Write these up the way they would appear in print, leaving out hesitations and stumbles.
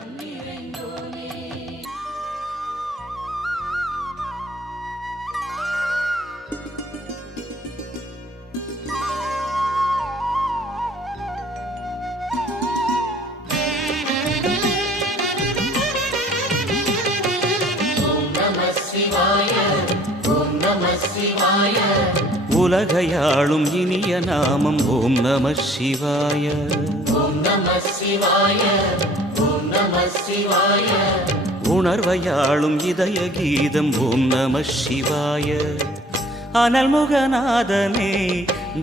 உள்ளம் நிறைந்தோனே. உலகையாளும் இனிய நாமம் ஓம் நம சிவாய. ஓம் நம சிவாய. ஓம் நம சிவாய. உணர்வையாளும் இதய கீதம் ஓம் நம சிவாய. அனல்முகநாதனே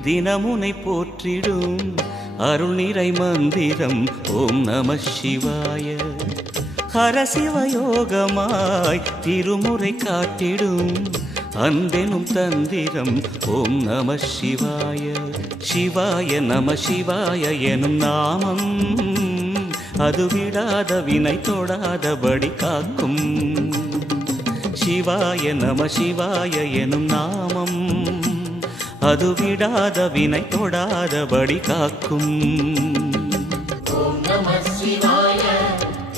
தினமுனை போற்றிடும் அருள் நிறை மந்திரம் ஓம் நம சிவாய. ஹரசிவயோகமாய் திருமுறை காட்டிடும் அன்பெனும் தந்திரம் ஓம் நம சிவாய. சிவாய நம சிவாய எனும் நாமம் அது விடாத வினை தொடாதபடி காக்கும். சிவாய நம சிவாய எனும் நாமம் அது விடாத வினை தொடாதபடி காக்கும். ஓம் நம சிவாய.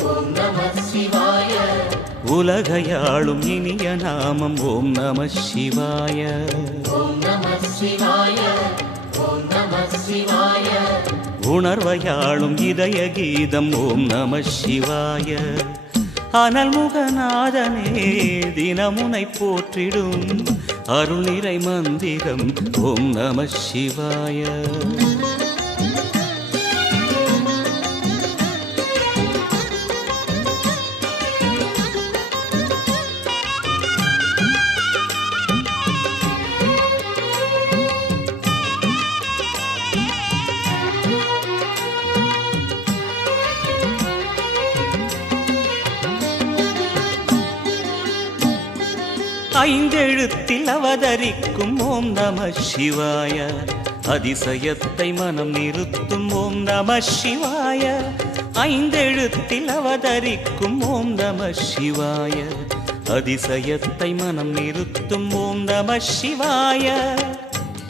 ஓம் நம சிவாய. உலகையாளும் இனிய நாமம் ஓம் நம சிவாய. ஓம் நம சிவாய. ஓம் நம சிவாய. உணர்வையாளும் இதய கீதம் ஓம் நம சிவாய. அனல்முகநாதனே தினமுனை போற்றிடும் அருள் நிறை மந்திரம் ஓம் நம சிவாய. ஐந்தெழுத்தில் அவதரிக்கும் ஓம் நம சிவாய. அதிசயத்தை மனம் நிறுத்தும் ஓம் நம சிவாய. ஐந்தெழுத்தில் அவதரிக்கும் ஓம் நம சிவாய. அதிசயத்தை மனம் நிறுத்தும் ஓம் நம சிவாய.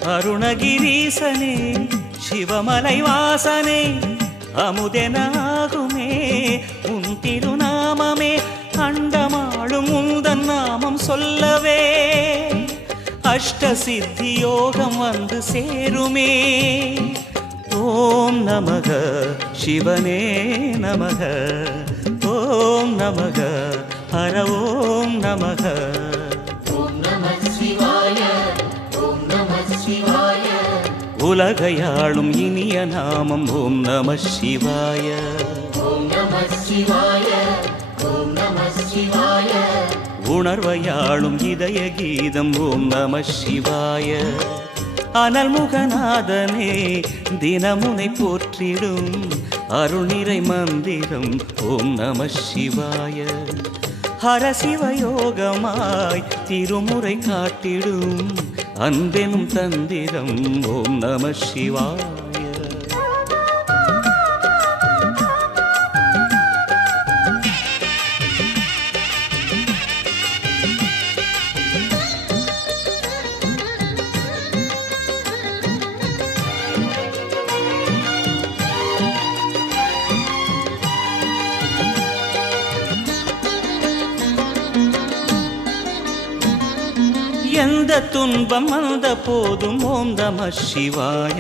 அருணகிரீசனே சிவமலை வாசனே அமுதனாகுமே உன் திருநாமமே. அண்டமாளும் உந்தன் நாமம் சொல்லவே அஷ்ட சித்தி யோகம் வந்து சேருமே. ஓம் நமக சிவனே நமக. ஓம் நமக ஹர ஓம் நமக. ஓம் நம சிவாய. ஓம் நம சிவாய. உலகையாளும் இனிய நாமம் ஓம் நம சிவாய. ஓம் நம சிவாய. ஓம் நம சிவாய. உணர்வையாளும் இதய கீதம் ஓம் நம சிவாய. அனல்முகநாதனே தினமுனை போற்றிடும் அருள் நிறை மந்திரம் ஓம் நம சிவாய. ஹரசிவயோகமாய் திருமுறை காட்டிடும் அன்பெனும் தந்திரம் ஓம் நம சிவாய. எந்த துன்பம் வந்த போதும் ஓம் நம சிவாய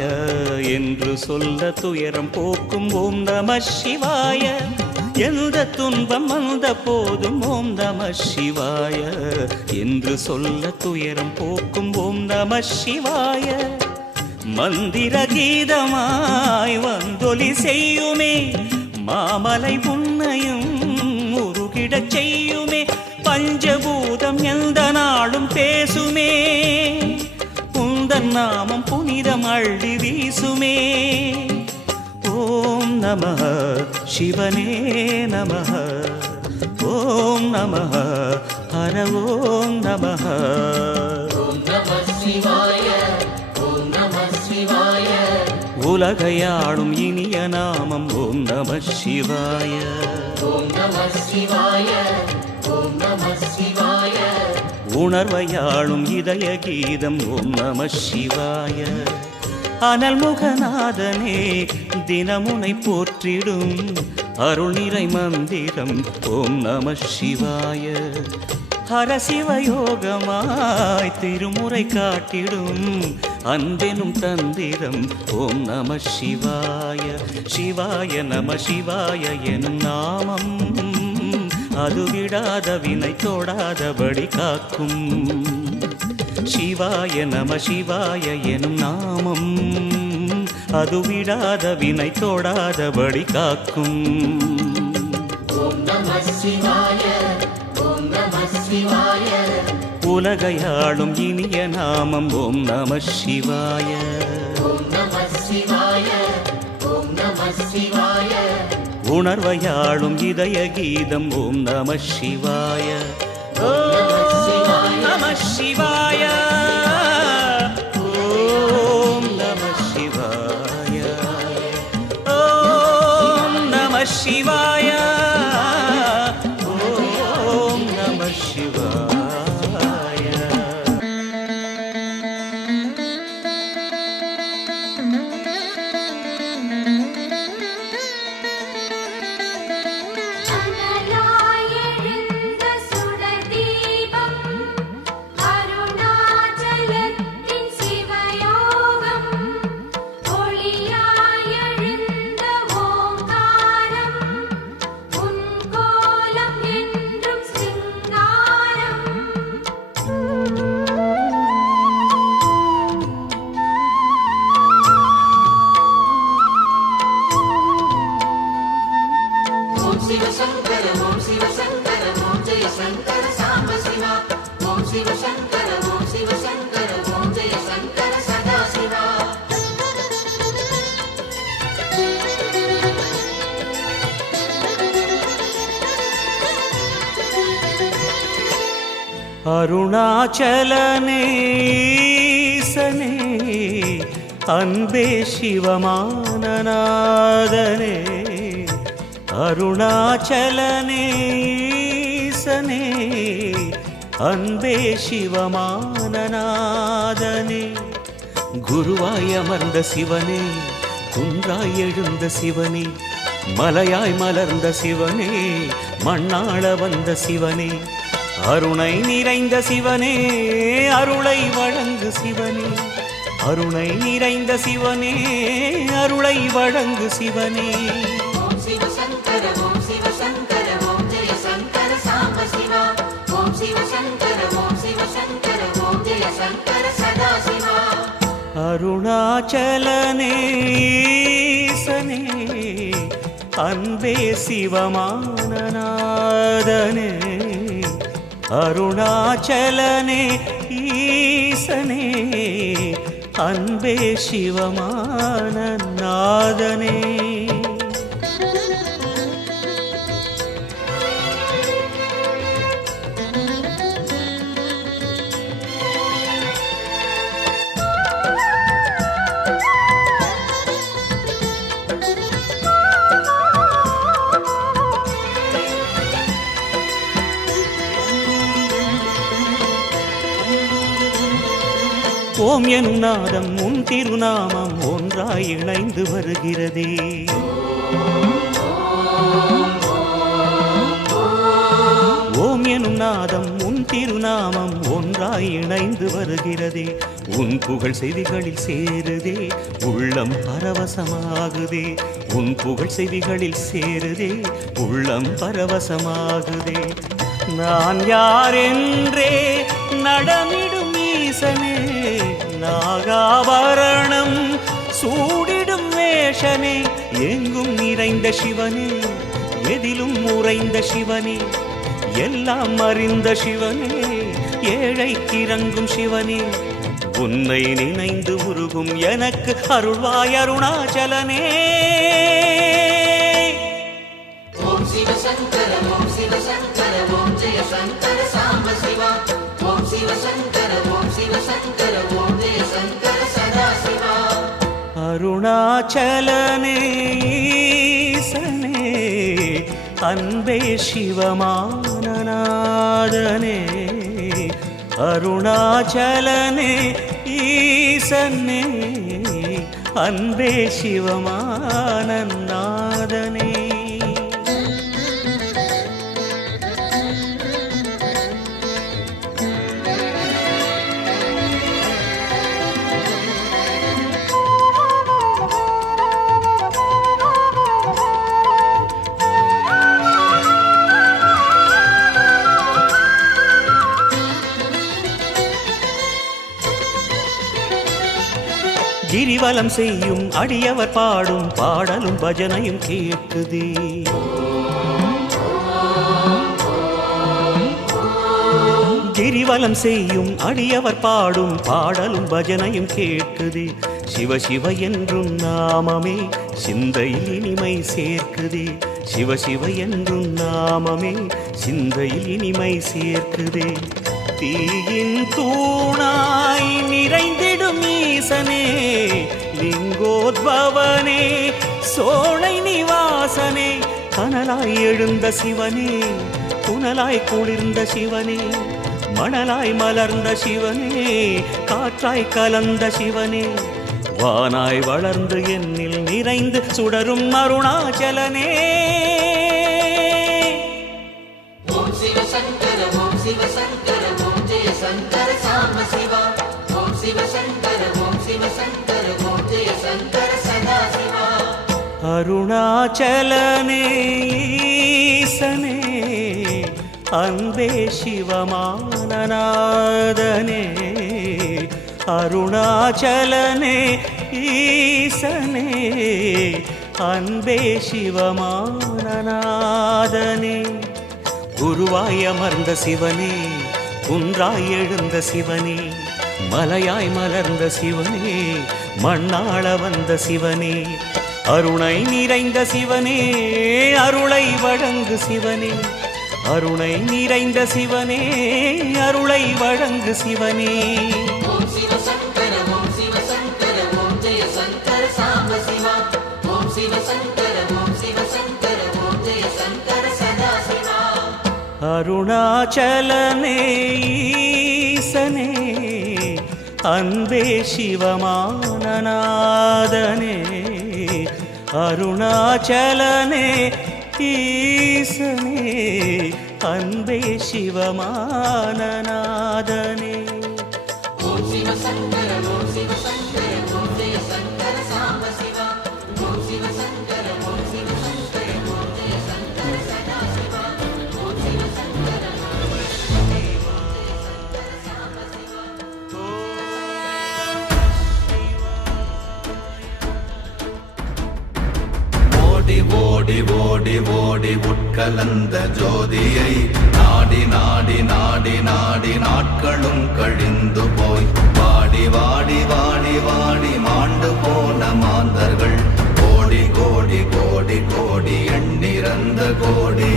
என்று சொல்ல துயரம் போக்கும் ஓம் நம சிவாய. எந்த துன்பம் வந்த போதும் ஓம் நம சிவாய என்று சொல்ல துயரம் போக்கும் ஓம் நம சிவாய. மந்திர கீதமாய் வந்தொலி செய்யுமே மாமலை உன்னையும் உருகிடச் செய்யுமே. பஞ்சபூதம் எந்த நாளும் பேசுமே உந்தன் நாமம் புனிதம் அள்ளி வீசுமே. ஓம் நம சிவனே நம. ஓம் நம ஹர ஓம் நம. ஓம் நம சிவாய. ஓம் நம சிவாய. உலகையாளும் இனிய நாமம் ஓம் நம சிவாய. ஓம் நம சிவாய. ஓம் நம சிவாய. உணர்வையாளும் இதய கீதம் ஓம் நம சிவாய. அனல்முகநாதனே தினமுனை போற்றிடும் அருள் நிறை மந்திரம் ஓம் நம சிவாய. ஹரசிவயோகமாய் திருமுறை காட்டிடும் அன்பெனும் தந்திரம் ஓம் நம சிவாய. சிவாய நம சிவாய எனும் நாமம் அது விடாத வினை தொடாதபடி காக்கும். சிவாய நம சிவாய எனும் நாமம் அது விடாத வினை தொடாதபடி காக்கும். ஓம் நம சிவாய ஓம் நம சிவாய. உலகையாளும் இனிய நாமம் ஓம் நம சிவாய. ஓம் நம சிவாய ஓம் நம சிவாய. உணர்வையாளும் இதய கீதம் ஓம் நம சிவாய. ஓம் நம சிவாய. ஓம் நம சிவாய. ஓம் நம சிவாய. ஓம் நம சிவாய. அனலாயெழுந்த சுடதீபம் அருணாச்சலத்தின் சிவயோகம் ஒளியாயெழுந்த ஓங்காரம் உன் கோலம் என்றும் சிங்காரம். ஓம் சிவசங்கர ஓம் சிவசங்கர ஓம் ஜெய சங்கர சாம்ப சிவா. ஓம் சிவசங்கர ஓம் சிவசங்கர ஓம் ஜெய சங்கர சதா சிவா. அருணாச்சலனே ஈசனே அன்பே சிவமானநாதனே. அருணாச்சலனே ஈசனே அன்பே சிவமானநாதனே. குருவாய் அமர்ந்த சிவனே குன்றாய் எழுந்த சிவனே மலையாய் மலர்ந்த சிவனே மண்ணாள வந்த சிவனே. அருணை நிறைந்த சிவனே அருளை வழங்கு சிவனே. அருணை நிறைந்த சிவனே அருளை வழங்கு சிவனே. ஓம் சிவசங்கர ஓம் சிவசங்கர ஓம் ஜெய சங்கர சாம்ப சிவா. ஓம் சிவசங்கர ஓம் சிவசங்கர ஓம் ஜெய சங்கர சதா சிவா. அருணாச்சலனே ஈசனே அன்பே சிவமானநாதனே. அருணாச்சலனே ஈசனே அன்பே சிவமானநாதனே. ஓம் எனும் நாதம் உன் திருநாமம் ஒன்றாய் இணைந்து வருகிறதே. ஓம் எனும் நாதம் உன் திருநாமம் ஒன்றாய் இணைந்து வருகிறதே. உன் புகழ் செவிகளில் சேருதே உள்ளம் பரவசமாகுதே. உன் புகழ் செவிகளில் சேருதே உள்ளம் பரவசமாகுதே. நான் யாரென்றே நடமிடும் ஈசனே நாகாபரணம் சூடிடும் வேஷனே. எங்கும் நிறைந்த சிவனே எதிலும் உறைந்த சிவனே எல்லாம் அறிந்த சிவனே ஏழைக்கு இறங்கும் சிவனே. உன்னை நினைந்து உருகும் எனக்கு அருள்வாய் அருணாச்சலனே. ஓம் சிவசங்கர ஓம் சிவசங்கர ஓம் ஜெய சங்கர சாம்ப சிவா. ஓம் சிவசங்கர ஓம் சிவசங்கர ஓம் ஜெய சங்கர சதா சிவா. அருணாச்சலனே ஈசனே அன்பே சிவமானநாதனே. அருணாச்சலனே ஈசனே அன்பே சிவமானநாதனே. கிரிவலம் செய்யும் அடியவர் பாடும் பாடலும் பஜனையும் கேட்குதே. கிரிவலம் செய்யும் அடியவர் பாடும் பாடலும் பஜனையும் கேட்குதே. சிவ சிவ என்றும் நாமமே சிந்தையில் இனிமை சேர்க்குதே. சிவ சிவ என்றும் நாமமே சிந்தையில் இனிமை சேர்க்குதே. தீயின் தூணாய் நிறைந்திடும் ஈசனே, லிங்கோத்பவனே, சோலை நிவாசனே, கனலாய் எழுந்த சிவனே, புனலாய் குளிர்ந்த சிவனே, மணலாய் மலர்ந்த சிவனே, காற்றாய் கலந்த சிவனே, வானாய் வளர்ந்து என்னில் நிறைந்து சுடரும் அருணாச்சலனே. ஓம் சிவ சங்கர ஓம் சிவ சங்கர ஓம் ஜெய சங்கர சாம்ப சிவா. ஓம் சிவ சங்கர ஓம் சிவ சங்கர ஓம் ஜெய சங்கர சதா சிவா. அருணாச்சலனே ஈசனே, அன்பே சிவமானநாதனே. அருணாச்சலனே ஈசனே, அன்பே சிவமானநாதனே. குருவாய் அமர்ந்த சிவனே, குன்றாய் எழுந்த சிவனே, மலையாய் மலர்ந்த சிவனே, மண்ணாள வந்த சிவனே, அருணை நிறைந்த சிவனே, அருளை வழங்கு சிவனே, அருணை நிறைந்த சிவனே, அருளை வழங்கு சிவனே. ஓம் சிவ சங்கர ஓம் சிவ சங்கர ஓம் ஜெய சங்கர சாம்ப சிவா. ஓம் சிவ சங்கர ஓம் சிவ சங்கர ஓம் ஜெய சங்கர சதா சிவா. அருணாச்சலனே ஈசனே, அன்பே சிவமானநாதனே. அருணாச்சலனே ஈசனே, அன்பே சிவமானநாதனே. ஓம் சிவ சங்கர ஓம் சிவ சங்கர ஓம் ஜெய சங்கர சாம்ப சிவா. ஓம் சிவ சங்கர ஓம் சிவ சங்கர ஓம் ஜெய சங்கர சதா சிவா. ஓம் சிவ சங்கர ஓம் ஜெய சங்கர சாம்ப சிவா. ஓடி ஓடி ஓடி ஓடி உட்கலந்த ஜோதியை நாடி நாடி நாடி நாடி நாட்களும் கழிந்து போய் வாடி வாடி வாடி வாடி மாண்டு போன மாந்தர்கள் கோடி கோடி கோடி கோடி எண்ணிறந்த கோடி.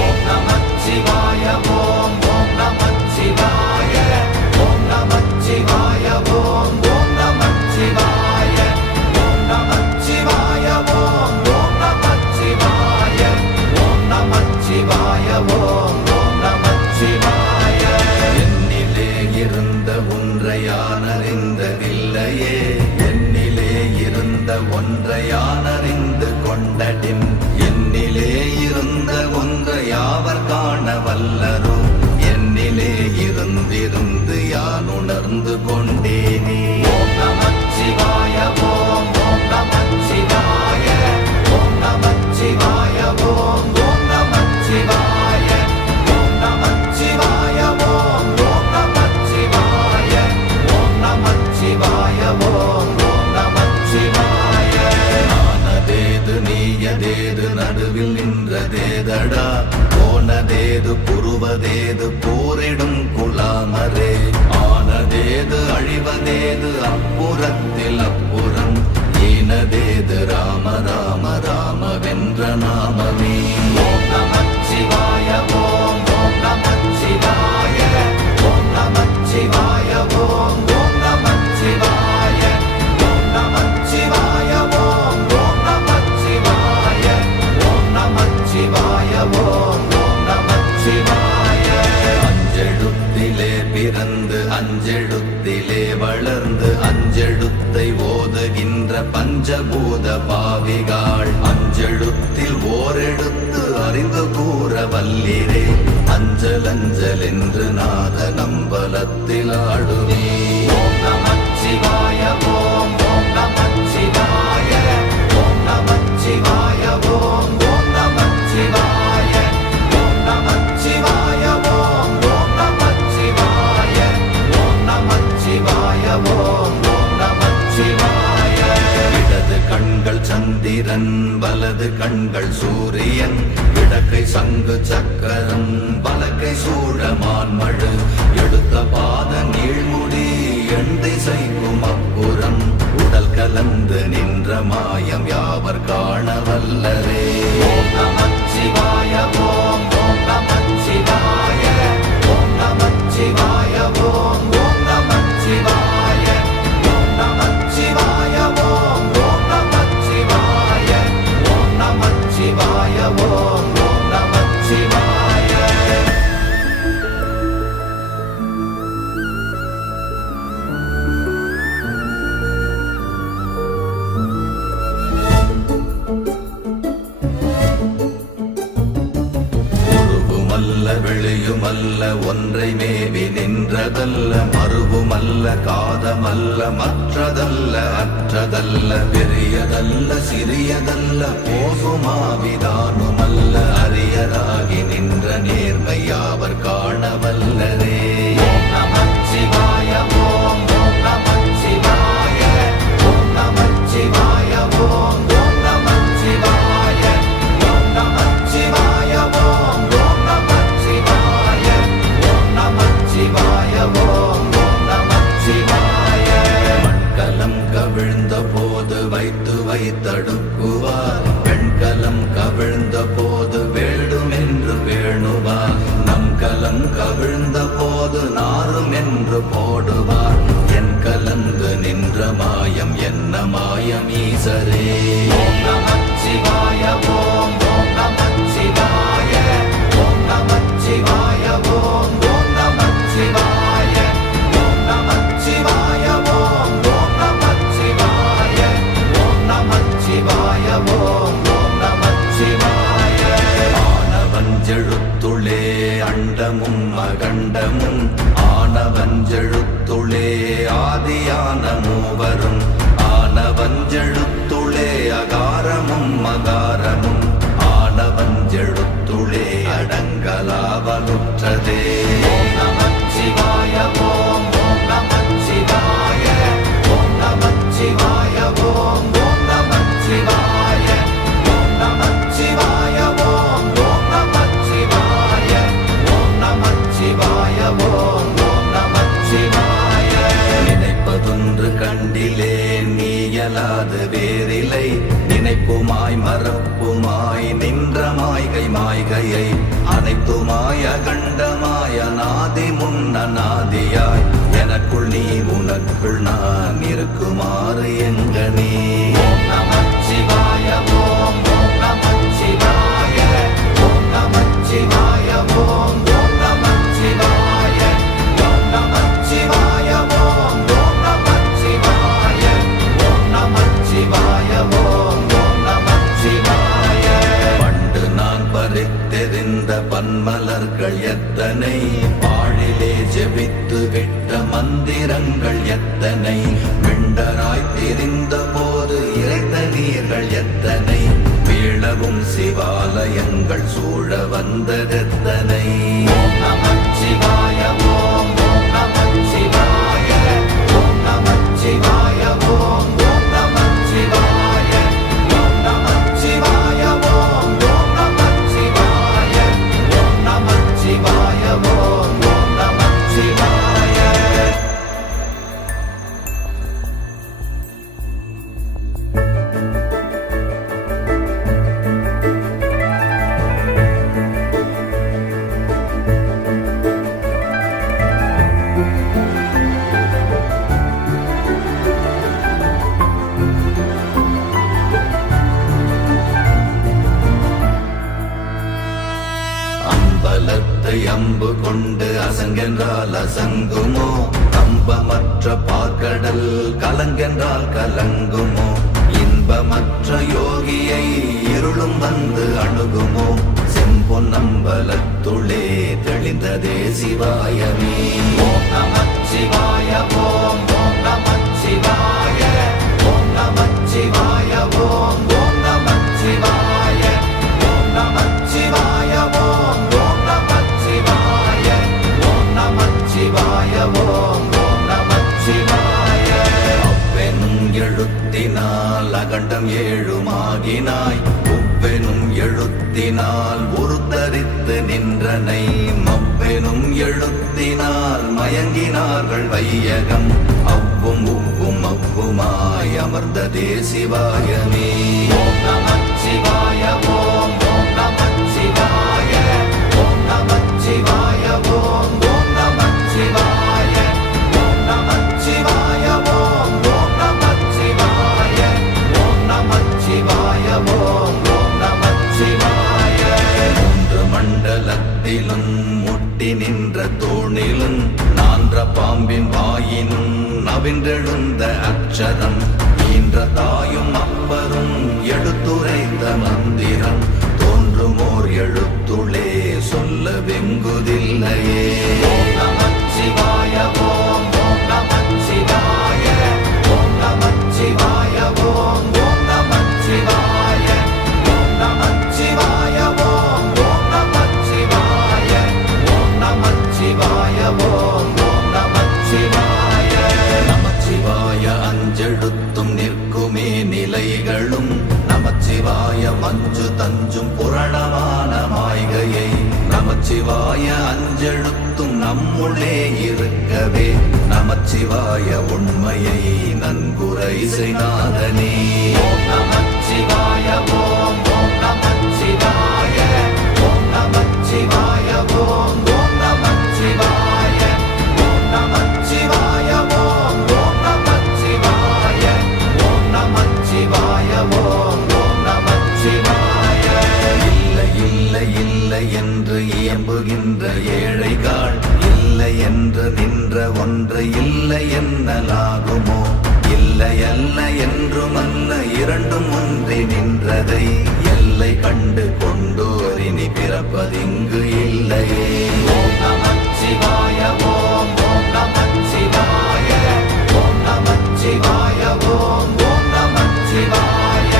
ஓம் நமச்சிவாய ஓம் ஓம் நமச்சிவாய ஓம் நமச்சிவாய ஓம் ஓம் நமச்சிவாய ஓம் நமச்சிவாய ஓம் ஓம் நமச்சிவாய ஓம் நமச்சிவாய ஓம் ஓம் நமச்சிவாய. என்னிலே இருந்த ஒன்றை யான் அறிந்ததில்லையே, என்னிலே இருந்த ஒன்றை யான் அறிந்து கொண்டடின், என்னிலே இருந்த ஒன்றை யாவர் காண வல்லரோ, என்னிலே இருந்திருந்து யான் உணர்ந்து கொண்டேனே. ஓம் நமச்சிவாய ஓம் ஓம் நமச்சிவாய ஓம் நமச்சிவாய ஓம் ஓம் நமச்சிவாய ஓம் நமச்சிவாய ஓம் ஓம் நமச்சிவாய ஓம் நமச்சிவாய ஓம் ஓம் நமச்சிவாய. நானதேது நீயதேது நடுவில் நின்றதேதடா, போனதேது புருவதேது போரிடும் குலாமரே, ஆனதேது அழிவதேது அப்புறத்தில் அப்புறம், ஈனதேது ராம ராம ராம வென்ற நாமமே. ஓம் நமச்சிவாய ஓம் ஓம் நமச்சிவாய ஓம் நமச்சிவாய ஓம் ஓம் நமச்சிவாய ஓம் நமச்சிவாய ஓம் ஓம் நமச்சிவாய ஓம் நமச்சிவாய ஓம் ஓம் நமச்சிவாய. அஞ்செழுத்திலே பிறந்து அஞ்செழுத்திலே வளர்ந்து அஞ்செழுத்தை ஓதுகின்ற பஞ்சபூத பாவிகாள், அஞ்செழுத்தில் ஓரெழுத்து அறிந்து கூற வல்லிரே, அஞ்சல் அஞ்சல் என்று நாத நம்பலத்தில் ஆடுவே. ஓம் நமச்சிவாய ஓம் ஓம் நமச்சிவாய ஓம் நமச்சிவாய ஓம் ஓம் நமச்சிவாய ஓம் நமச்சிவாய ஓம் ஓம் நமச்சிவாய ஓம் நமச்சிவாய ஓம் ஓம் நமச்சிவாய. சந்திரன் வலது கண்கள் சூரியன் இடக்கை சங்கு சக்கரம் வலக்கை சூழமான்மழு எடுத்த பாத நீழ்முடி எண் திசைக்கும் அப்புறம் உடல் கலந்து நின்ற மாயம் யாவர் காண வல்லரே. ஓம் நமச்சிவாய ஓம் ஓம் நமச்சிவாய ஓம் நமச்சிவாய ஓம் ஓம் நமச்சிவாய ஓம் நமச்சிவாய ஓம் ஓம் நமச்சிவாய ஓம் நமச்சிவாய ஓம் ஓம் நமச்சிவாய. உருவுமல்ல வெளியுமல்ல ஒன்றை மேவி நின்றதல்ல மறுவுமல்ல காதமல்ல மற்றதல்ல அற்றதல்ல பெரியதல்ல சிறியதல்ல போகுமாவிதானுமல்ல அரியராகி நின்ற நேர்மை யாவர் காண வல்லரே. ஓம் நமச்சிவாய ஓம் ஓம் நமச்சிவாய ஓம் நமச்சிவாய ஓம் ஓம் நமச்சிவாய ஓம் நமச்சிவாய ஓம் ஓம் நமச்சிவாய ஓம் நமச்சிவாய ஓம் ஓம் நமச்சிவாய. மண்கலம் கவிழ்ந்த போது வைத்து வைத்தடுக்குவார் பெண்கலம் கவிழ்ந்த போது வேடும் என்று வேணுவார் நம் கலம் கவிழ்ந்த போது நாரும் என்று போடுவார் என் கலந்து நின்ற மாயம் என்ன மாயம் ஈசரே. ஓம் நமச்சிவாய ஓம் ஓம் நமச்சிவாய ஓம் நமச்சிவாய ஓம் ஓம் நமச்சிவாய ஓம் நமச்சிவாய ஓம் ஓம் நமச்சிவாய ஓம் நமச்சிவாய ஓம் ஓம் நமச்சிவாய. ஆனவஞ்செழுத்துளே அண்டமும் அகண்டமும் ஆனவஞ்செழுத்துளே ஆதியான மூவரும் ஆனவஞ்செழுத்துளே அகாரமும் மகாரமும் ஆனவஞ்செழுத்துளே அடங்கலாவலுற்றதே. ஓம் நமச்சிவாய ஓம் ஓம் நமச்சிவாய ஓம் நமச்சிவாய ஓம் ஓம் நமச்சிவாய ஓம் நமச்சிவாய ஓம் ஓம் நமச்சிவாய ஓம் நமச்சிவாய ஓம் ஓம் நமச்சிவாய. நினைப்பதொன்று கண்டிலே நீயலாது வேறில்லை நினைப்புமாய் மறப்புமாய் நின்ற மாய்கை மாய்கையை அனைத்துமாய் அகண்டமாய் அநாதி முன்னநாதியாய் எனக்குள் நீ உனக்குள் நான் இருக்குமாறு எங்கனே. ஓம் நமச்சிவாய ஓம் ஓம் நமச்சிவாய ஓம் நமச்சிவாய ஓம் ஓம் நமச்சிவாய ஓம் நமச்சிவாய ஓம் ஓம் நமச்சிவாய ஓம் நமச்சிவாய ஓம் ஓம் நமச்சிவாய. பண்டு நான் பறித்தெறிந்த பன்மலர்கள் எத்தனை பாழிலே ஜெபித்து விட்ட மந்திரங்கள் எத்தனை மிண்டராய் திரிந்த போது இறைத்த நீர்கள் எத்தனை வீழவும் சிவாலயங்கள் சூழ வந்ததெத்தனை. ஓம் நமச்சிவாய ஓம் ஓம் நமச்சிவாய ஓம் நமச்சிவாய ஓம் ஓம் நமச்சிவாய ஓம் நமச்சிவாய ஓம் ஓம் நமச்சிவாய ஓம் நமச்சிவாய ஓம் ஓம் நமச்சிவாய. அம்பலத்தை அம்பு கொண்டு அசங்கென்றால் அசங்குமோ கம்பமற்ற பார்க்கடல் கலங்கென்றால் கலங்குமோ இன்பமற்ற யோகியை இருளும் வந்து அணுகுமோ செம்பொன்னம்பலத்துளே தெளிந்ததே சிவாயமே. ஓம் நமச்சிவாய ஓம் ஓம் நமச்சிவாய ஓம் நமச்சிவாய ஓம் ஓம் நமச்சிவாய ஓம் நமச்சிவாய ஓம் ஓம் நமச்சிவாய ஓம் நமச்சிவாய ஓம் ஓம் நமச்சிவாய. அப்பெண் எழுத்தினால் அகண்டம் ஏழுமாகினாய் உவ்வெனும் எழுத்தினால் உருத்தரித்து நின்றனை மவ்வெனும் எழுத்தினால் மயங்கினார்கள் வையகம் அவ்வும் உவ்வும் அவ்வுமாய் அமர்ந்ததே சிவாயமே ஓம் நமச்சிவாய ஓம் ஓம் நமச்சிவாய ஓம் நமச்சிவாய ஓம் ஓம் நமச்சிவாய ஓம் நமச்சிவாய ஓம் ஓம் நமச்சிவாய ஓம் நமச்சிவாய ஓம் ஓம் நமச்சிவாய மூன்று மண்டலத்திலும் முட்டி நின்ற தூணிலும் நான்ற பாம்பின் வாயினும் நவின்றெழுந்த அக்ஷரம் ஈன்ற தாயும் அப்பரும் எடுத்துரைத்த மந்திரம் தோன்றுமோர் எழுத்துளே சொல்ல வெங்குதில்லையே ஓம் நமச்சிவாய ஓம் ஓம் நமச்சிவாய ஓம் நமச்சிவாய ஓம் ஓம் நமச்சிவாய ஓம் நமச்சிவாய ஓம் ஓம் நமச்சிவாய ஓம் நமச்சிவாய ஓம் ஓம் நமச்சிவாய நமச்சிவாய அஞ்செழுத்தும் நிற்குமே நிலைகளும் நமச்சிவாய மஞ்சு தஞ்சும் புரணமான மாய்கையை நமச்சிவாய அஞ்செழுத்தும் நம்முள்ளே இருக்கவே நமச்சிவாய உண்மையை நன்குரை செய்நாதனே ஓம் நமச்சிவாய ஓம் ஓம் நமச்சிவாய ஓம் நமச்சிவாய ஓம் ஓம் நமச்சிவாய ஓம் நமச்சிவாய ஓம் ஓம் நமச்சிவாய ஓம் நமச்சிவாய ஓம் ஓம் நமச்சிவாய இல்லை இல்லை இல்லை என்று இயம்புகின்ற ஏழைகாள் இல்லை என்று நின்ற ஒன்றை இல்லை என்னலாகுமோ இல்லை அல்ல என்றும் அல்ல இரண்டும் ஒன்றி நின்றதை எல்லை கண்டு கொண்டோரினி பிறப்பதிங்கு இல்லையே ஓம் நமச்சிவாய ஓம் ஓம் நமச்சிவாய ஓம் நமச்சிவாய ஓம் ஓம் நமச்சிவாய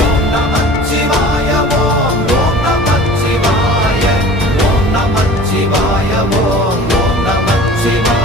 ஓம் நமச்சிவாய ஓம் ஓம் நமச்சிவாய ஓம் நமச்சிவாய ஓம் ஓம் நமச்சிவாய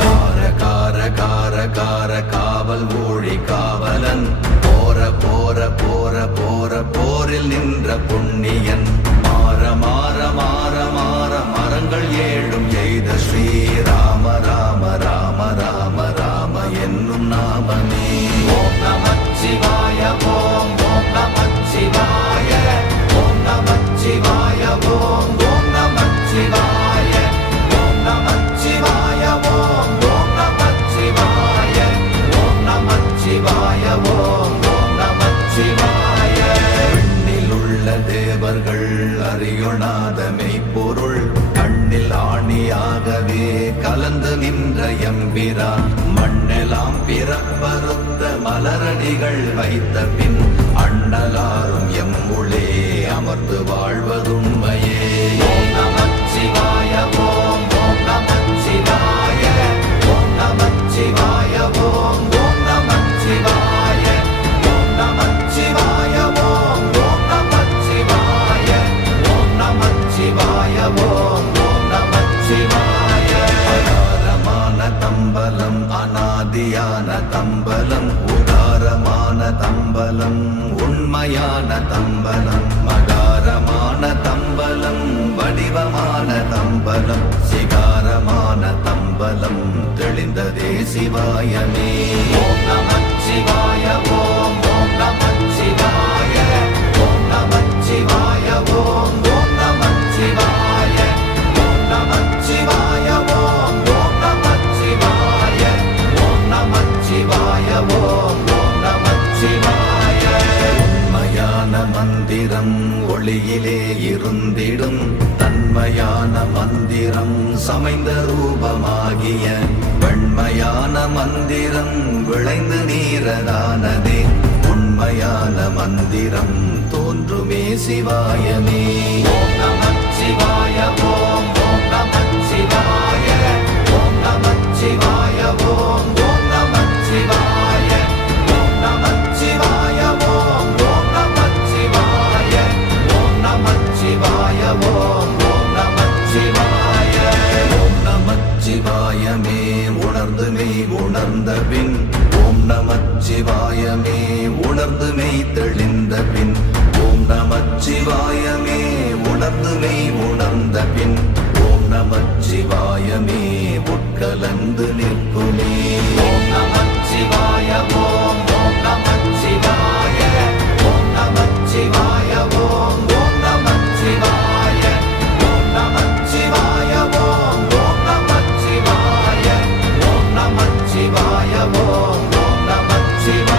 கார கார கார கார காவல் மொழி காவலன் போர போர போர போர போரில் நின்ற புண்ணியன் மாற மாற மாற மாற மரங்கள் ஏழும் எய்த ஸ்ரீராம ராம ராம ராம ராம என்னும் நாமமே ஓம் நமச்சிவாய ஓம் ஓம் நமச்சிவாய ஓம் நமச்சிவாய ஓம் ஓம் நமச்சிவாய ஓம் நமச்சிவாய ஓம் ஓம் நமச்சிவாய ஓம் நமச்சிவாய ஓம் ஓம் நமச்சிவாய விண்ணில் உள்ள தேவர்கள் அறியொணாத மெய்ப்பொருள் கண்ணில் ஆணியாகவே கலந்து நின்ற எம்பிரான் மண்ணெலாம் பிறப்பறுத்த மலரடிகள் வைத்த பின் அண்ணலாரும் எம்முளே அமர்ந்து வாழ்வதுண்மையே ஓம் நமச்சிவாய ஓம் ஓம் நமச்சிவாய ஓம் நமச்சிவாய ஓம் ஓம் நமச்சிவாய ஓம் நமச்சிவாய ஓம் ஓம் நமச்சிவாய ஓம் நமச்சிவாய ஓம் ஓம் நமச்சிவாய அகாரமான தம்பலம் அநாதியான தம்பலம் உதாரமான தம்பலம் உண்மையான தம்பலம் மகாரமான தம்பலம் வடிவமான தம்பலம் சிகாரமான தம்பலம் தெளிந்ததே சிவாயமே ஓம் நமச்சிவாய ஓம் ஓம் நமச்சிவாய ஓம் நமச்சிவாய ஓம் ஓம் நமச்சிவாய ஓம் நமச்சிவாய ஓம் ஓம் நமச்சிவாய ஓம் நமச்சிவாய ஓம் ஓம் நமச்சிவாய உண்மையான மந்திரம் ஒளியிலே இருந்திடும் தன்மையான மந்திரம் சமைந்த ரூபமாகிய வெண்மையான மந்திரம் விளைந்து நீரதானதே உண்மையான மந்திரம் தோன்றுமே சிவாயமே ஓம் நமச்சிவாய ஓம் ஓம் நமச்சிவாய ஓம் நமச்சிவாய ஓம் ஓம் நமச்சிவாய ஓம் நமச்சிவாய ஓம் தெளிந்த பின் ஓம் நமச்சிவாயமே உணர்ந்து மெய் உணர்ந்த பின் ஓம் நமச்சிவாயமே உட்கலந்து நிற்குமே ஓம் நமச்சிவாய ஓம் ஓம் நமச்சிவாய ஓம் நமச்சிவாய ஓம் ஓம் நமச்சிவாய ஓம் நமச்சிவாய ஓம் ஓம் நமச்சிவாய ஓம் நமச்சிவாய ஓம் ஓம் நமச்சிவாய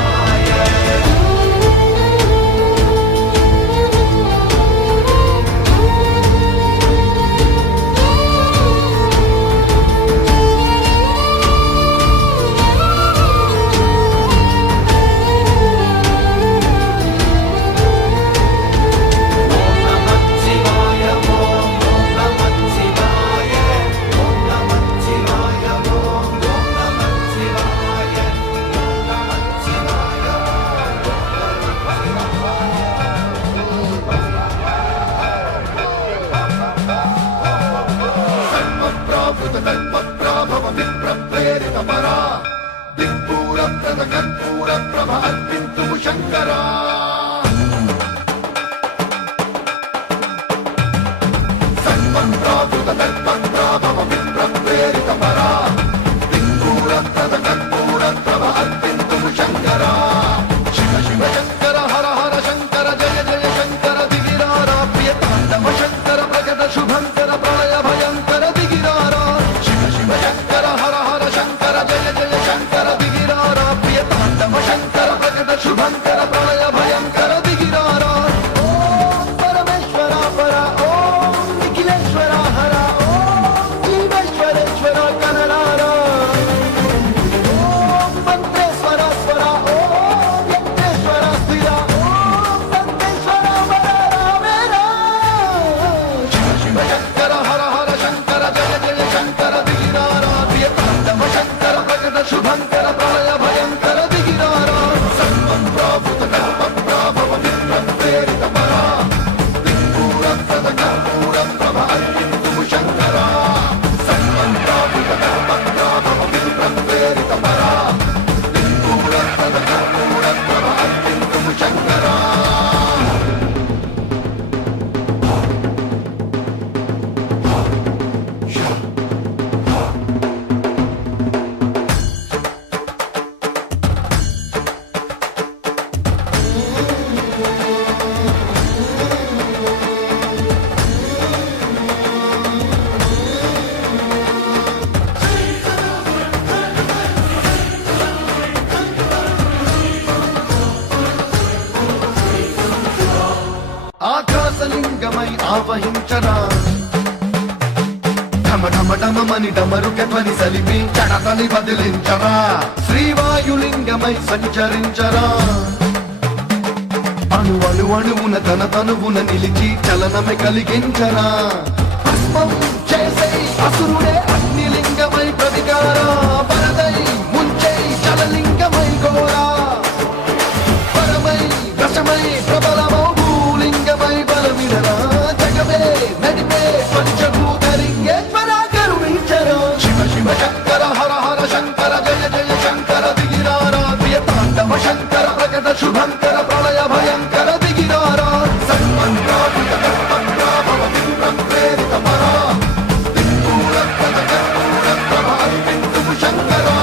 ఆకాశలింగమై ఆవహించరా ఢమఢమఢమని డమరుక ధ్వని సలిపి జడతని బదిలించరా శ్రీవాయులింగమై సంచరించరా అణువున తన తనువున నిలిచి చలనమే కలిగించరా భస్మం చేసే అసురుడే అగ్నిలింగమై ప్రతికారా వరదై ముంచై జలలింగమై ఘోరా పరమై దశమై ప్రబలమౌ భూలింగమై బలమిడరా జగమే నడిపే పంచభూతలింగేశ్వరా కరుణించరా శివ శివ శంకర హర హర శంకర జయ జయ శంకర దిగిరారా ప్రియ తాండవ శంకర ప్రకట శుభంకర ప్రళయ భయంకర దిగిరారా సన్మంత్రాభిత కర్మంత్రా భవ విప్రం ప్రేరిత పరా దిక్కూర ప్రద కర్పూర ప్రభ అర్పింతుము శంకరా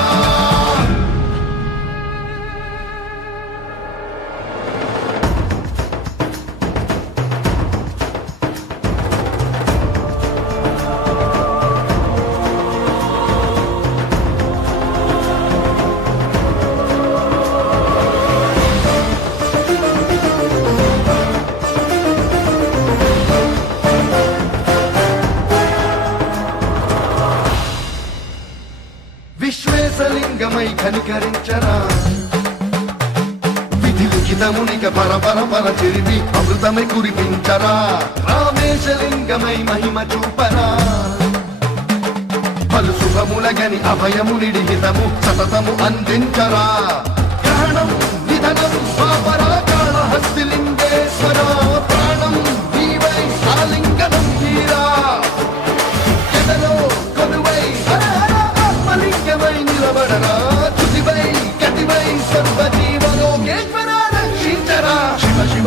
విశ్వేశలింగమై కనికరించరా విధి లిఖితమునిక పర చెరిపి అమృతమై కురిపించరా రామేశలింగమై మహిమ చూపరా పలు శుభములగని అభయమునిడి హితము సతతము అందించరా గ్రహణం నిధనం పాపరా కాళహస్తిలింగేశ్వరా ప్రాణం నీవై ఆలింగనం తీరా ఎదలో కొలువై హర హర ఆత్మలింగమై నిలబడరా చుతివై గతివై సర్వజీవలోకేశ్వరా రక్షించరా శివ శివ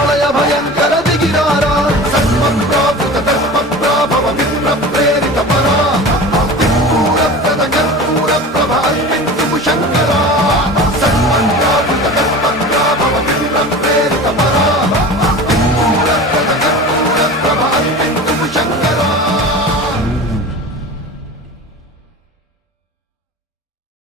ప్రళయ భయంకర